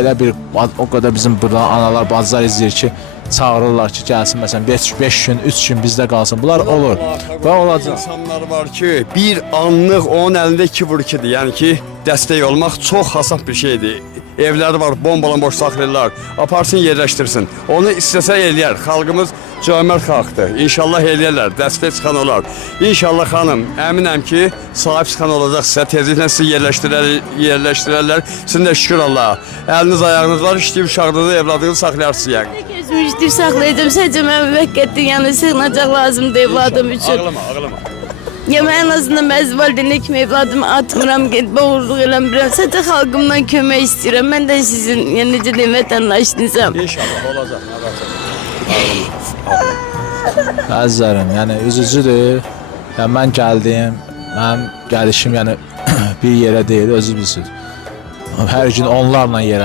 elə bir o qədər bizim burada analar, bacılar izləyir ki, çağırırlar ki, gəlsin məsələn 5 gün, 3 gün bizdə qalsın. Bunlar olur və olacaq. İnsanlar var ki, bir anlıq onun əlində 2 vurkidir. Yəni ki, dəstək olmaq çox hasab bir şeydir. Evləri var, bombalan-boş saxlayırlar. Aparsın, yerləşdirsin. Onu istəsə eləyər. Xalqımız cömert xalqdır. İnşallah eləyərlər, dəstək çıxan olar. İnşallah xanım, əminəm ki, sahib çıxan olacaq sizə, tezliklə sizi yerləşdirərlər. Sizin də şükür Allah. Əliniz, ayağınız var, işləyib uşaqlarınızı, evladınızı saxlayarsınız yəni. Gözümü saxlayacağım, sadəcə mən müvəqqətli yəni sığınacaq lazımdır evladım üçün. Ağlama. Ya mən en azından bəzi valideynlər kimi evladımı atmıram, boğurluq eləmirəm. Sadəcə xalqımdan kömək istəyirəm. Mən də sizin yəni necə deyim vətəndaşınızam. İnşallah olacaq. Əzizlərim, yəni üzücüdür. Yəni mən gəldim, mənim gəlişim yəni bir yerə deyil, özünüz bilirsiniz. Hər gün onlarla yerə